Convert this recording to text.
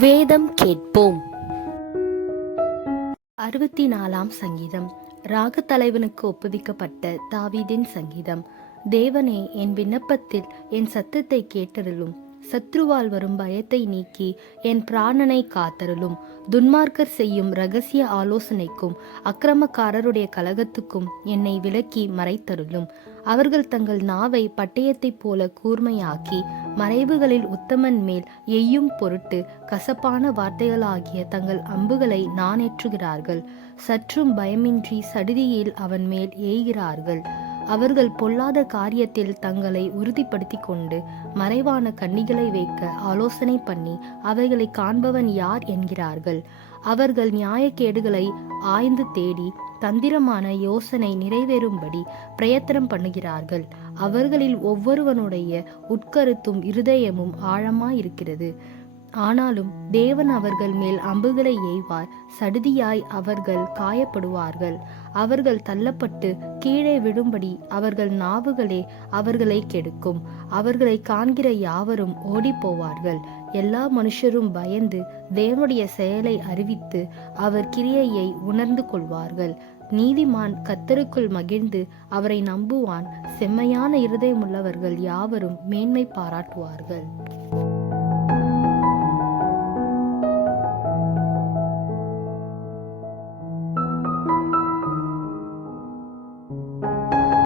வேதம் கேட்போம். 64ஆம் சங்கீதம். ராகத்தலைவனுக்கு ஒப்புவிக்கப்பட்ட தாவீதின் சங்கீதம். தேவனே, என் விண்ணப்பத்தில் என் சத்தத்தை கேட்டருளும். சத்ருவால் வரும் பயத்தை நீக்கி என் பிராணனை காத்தருளும். துன்மார்க்கர் செய்யும் இரகசிய ஆலோசனைக்கும் அக்கிரமக்காரருடைய கலகத்துக்கும் என்னை விலக்கி மறைத்தருளும். அவர்கள் தங்கள் நாவை பட்டயத்தைப் போல கூர்மையாக்கி மறைவுகளில் உத்தமன் மேல் எய்யும் பொருட்டு கசப்பான வார்த்தைகளாகிய தங்கள் அம்புகளை நாணேற்றுகிறார்கள். சற்றும் பயமின்றி சடிதியில் அவன் மேல் ஏய்கிறார்கள். அவர்கள் பொல்லாத காரியத்தில் தங்களை உறுதிப்படுத்தி கொண்டு மறைவான கண்ணிகளை வைக்க ஆலோசனை பண்ணி அவைகளை காண்பவன் யார் என்கிறார்கள். அவர்கள் நியாயக்கேடுகளை ஆய்ந்து தேடி தந்திரமான யோசனை நிறைவேறும்படி பிரயத்தனம் பண்ணுகிறார்கள். அவர்களில் ஒவ்வொருவனுடைய உட்கருத்தும் இருதயமும் ஆழமாயிருக்கிறது. ஆனாலும் தேவன் அவர்கள் மேல் அம்புகளை எய்வார். சடுதியாய் அவர்கள் காயப்படுவார்கள். அவர்கள் தள்ளப்பட்டு கீழே விழும்படி அவர்கள் நாவுகளே அவர்களை கெடுக்கும். அவர்களை காண்கிற யாவரும் ஓடிப்போவார்கள். எல்லா மனுஷரும் பயந்து தேவனுடைய செயலை அறிவித்து அவர் கிரியையை உணர்ந்து கொள்வார்கள். நீதிமான் கர்த்தருக்குள் மகிழ்ந்து அவரை நம்புவான். செம்மையான இருதயமுள்ளவர்கள் யாவரும் மேன்மை பாராட்டுவார்கள்.